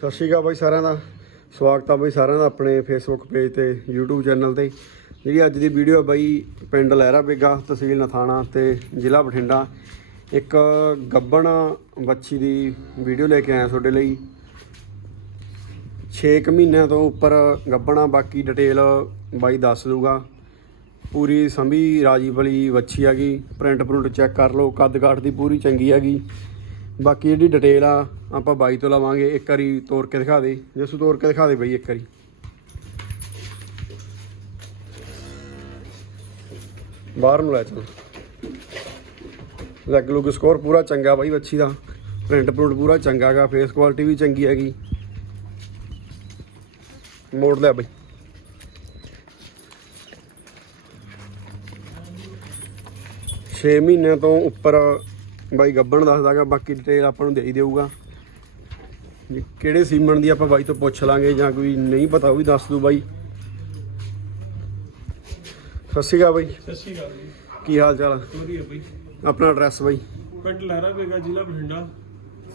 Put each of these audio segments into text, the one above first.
ਸਤਿ ਸ਼੍ਰੀ ਅਕਾਲ ਬਾਈ ਸਾਰਿਆਂ ਦਾ। ਸਵਾਗਤ ਆ ਬਾਈ ਸਾਰਿਆਂ ਦਾ ਆਪਣੇ ਫੇਸਬੁੱਕ ਪੇਜ ਤੇ, YouTube ਚੈਨਲ ਤੇ। ਜਿਹੜੀ ਅੱਜ ਦੀ ਵੀਡੀਓ ਹੈ ਬਾਈ ਪਿੰਡ ਲਹਿਰਾ ਬੇਗਾ, ਤਹਿਸੀਲ ਨਥਾਣਾ ਤੇ ਜ਼ਿਲ੍ਹਾ ਬਠਿੰਡਾ। ਇੱਕ ਗੱਬਣ ਬੱਚੀ ਦੀ ਵੀਡੀਓ ਲੈ ਕੇ ਆਇਆ ਤੁਹਾਡੇ ਲਈ। 6 ਮਹੀਨਿਆਂ ਤੋਂ ਉੱਪਰ ਗੱਬਣਾ, ਬਾਕੀ ਡਿਟੇਲ ਬਾਈ ਦੱਸ ਦੂਗਾ ਪੂਰੀ ਸੰਭੀ ਰਾਜੀ ਬਲੀ ਵੱਛੀ ਹੈਗੀ ਪ੍ਰਿੰਟ ਪ੍ਰਿੰਟ ਚੈੱਕ ਕਰ ਲਓ ਕੱਦ ਕਾਠ ਦੀ ਪੂਰੀ ਚੰਗੀ ਹੈਗੀ ਬਾਕੀ ਜਿਹੜੀ ਡਿਟੇਲ ਆ, ਆਪਾਂ ਬਾਈ ਤੋਂ ਲਵਾਂਗੇ, ਇੱਕ ਵਾਰੀ ਤੋੜ ਕੇ ਦਿਖਾ ਦੇ। ਜਸੂ ਤੋੜ ਕੇ ਦਿਖਾ ਦੇ ਬਈ ਇੱਕ ਵਾਰੀ। ਬਾਹਰ ਨੂੰ ਲੈ ਚੱਲ। ਲੈਗ ਲੁੱਗ ਸਕੋਰ ਪੂਰਾ ਚੰਗਾ ਬਾਈ ਵੱਛੀ ਦਾ। ਪ੍ਰਿੰਟ ਪ੍ਰਿੰਟ ਪੂਰਾ ਚੰਗਾ ਗਾ ਫੇਸ ਕੁਆਲਿਟੀ ਵੀ ਚੰਗੀ ਹੈਗੀ। ਮੋੜ ਲਿਆ ਬਈ। ਛੇ ਮਹੀਨਿਆਂ ਤੋਂ ਉੱਪਰ ਬਾਈ ਗੱਬਣ ਦੱਸਦਾਗਾ ਬਾਕੀ ਡਿਟੇਲ ਆਪਾਂ ਨੂੰ ਦੇ ਹੀ ਦੇਊਗਾ। ਜੇ ਕਿਹੜੇ ਸੀਮਨ ਦੀ ਆਪਾਂ ਬਾਈ ਤੋਂ ਪੁੱਛ ਲਾਂਗੇ ਜਾਂ ਕੋਈ ਨਹੀਂ ਪਤਾ ਉਹ ਵੀ ਦੱਸ ਦੂ ਬਾਈ। ਸਤਿ ਸ਼੍ਰੀ ਅਕਾਲ ਬਾਈ। ਸਤਿ ਸ਼੍ਰੀ ਅਕਾਲ ਜੀ। ਕੀ ਹਾਲ ਚਾਲ ਆ? ਵਧੀਆ ਬਈ। ਆਪਣਾ ਐਡਰੈਸ ਬਾਈ। ਪਿੰਡ ਲਹਿਰਾ ਬੇਗਾ ਜ਼ਿਲ੍ਹਾ ਬਠਿੰਡਾ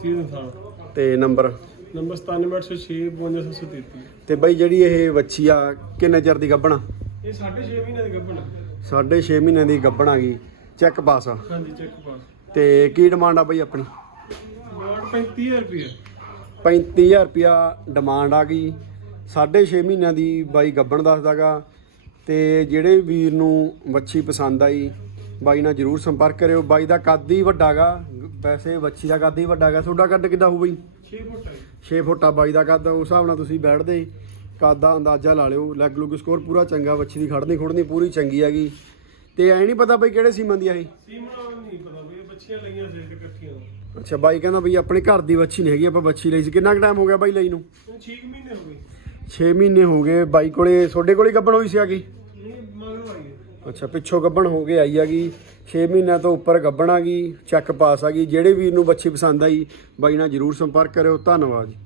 ਸੀਜ਼ਨ ਤੇ ਨੰਬਰ? ਨੰਬਰ 97806 52733 ਤੇ ਬਾਈ ਜਿਹੜੀ ਇਹ ਵੱਛੀ ਆ ਕਿੰਨੇ ਚਿਰ ਦੀ ਗੱਬਣਾ ਇਹ 6.5 ਮਹੀਨੇ ਦੀ ਗੱਭਣ ਸਾਢੇ 6 ਮਹੀਨਿਆਂ ਦੀ ਗੱਬਣ ਆ ਗਈ। ਚੈੱਕ ਪਾਸ ਆ। ਹਾਂਜੀ ਚੈੱਕ ਪਾਸ ਤੇ ਕੀ ਡਿਮਾਂਡ ਆ ਬਾਈ ਆਪਣੀ? ਬਾਟ 35000 ਰੁਪਏ। 35000 ਰੁਪਿਆ ਡਿਮਾਂਡ ਆ ਗਈ। ਸਾਢੇ 6 ਮਹੀਨਿਆਂ ਦੀ ਬਾਈ ਗੱਬਣ ਦੱਸਦਾਗਾ। ਤੇ ਜਿਹੜੇ ਵੀਰ ਨੂੰ ਵੱਛੀ ਪਸੰਦ ਆਈ ਬਾਈ ਨਾਲ ਜਰੂਰ ਸੰਪਰਕ ਕਰਿਓ। ਬਾਈ ਦਾ ਕੱਦ ਹੀ ਵੱਡਾਗਾ। ਵੈਸੇ ਵੱਛੀ ਦਾ ਕੱਦ ਹੀ ਵੱਡਾਗਾ। ਤੁਹਾਡਾ ਕੱਦ ਕਿੱਦਾਂ ਹੋਊ ਬਾਈ? 6 ਫੁੱਟ ਹੈ 6 ਫੁੱਟਾ ਬਾਈ ਦਾ ਕੱਦ। ਉਸ ਹਿਸਾਬ ਨਾਲ ਤੁਸੀਂ ਬੈਠਦੇ। ਕੱਦ ਦਾ ਅੰਦਾਜ਼ਾ ਲਾ ਲਿਓ। ਲੈਗ ਲੁੱਗ ਸਕੋਰ ਪੂਰਾ ਚੰਗਾ। ਵੱਛੀ ਦੀ ਖੜਨੀ ਖੁੜਨੀ ਪੂਰੀ ਚੰਗੀ ਹੈਗੀ। ਤੇ ਐ ਨਹੀਂ ਪਤਾ ਬਾਈ ਕਿਹੜੇ ਸੀਮਨ ਦੀ ਆ ਇਹ? ਨਹੀਂ ਪਤਾ ਬੱਚੀਆਂ ਲਈਆਂ ਸੀ ਇੱਕ ਇਕੱਠੀਆਂ। ਅੱਛਾ ਬਾਈ ਕਹਿੰਦਾ ਬਈ ਆਪਣੇ ਘਰ ਦੀ ਵੱਛੀ ਨਹੀਂ ਹੈਗੀ ਆਪਾਂ ਵੱਛੀ ਲਈ ਸੀ। ਕਿੰਨਾ ਕੁ ਟਾਈਮ ਹੋ ਗਿਆ ਬਾਈ ਲਈ ਨੂੰ? ਇਹ 6 ਮਹੀਨੇ ਹੋ ਗਏ। 6 ਮਹੀਨੇ ਹੋ ਗਏ ਬਾਈ ਕੋਲੇ ਤੁਹਾਡੇ ਕੋਲੇ ਗੱਬਣ ਹੋਈ ਸੀ ਆ ਗਈ? ਮਗਰ ਆਈ ਅੱਛਾ ਪਿੱਛੋਂ ਗੱਬਣ ਹੋ ਕੇ ਆਈ ਹੈਗੀ 6 ਮਹੀਨਿਆਂ ਤੋਂ ਉੱਪਰ ਗੱਬਣ ਆ ਗਈ ਚੈੱਕ ਪਾਸ ਆ ਗਈ। ਜਿਹੜੇ ਵੀਰ ਨੂੰ ਬੱਚੀ ਪਸੰਦ ਆਈ ਬਾਈ ਨਾਲ ਜਰੂਰ ਸੰਪਰਕ ਕਰਿਓ। ਧੰਨਵਾਦ ਜੀ।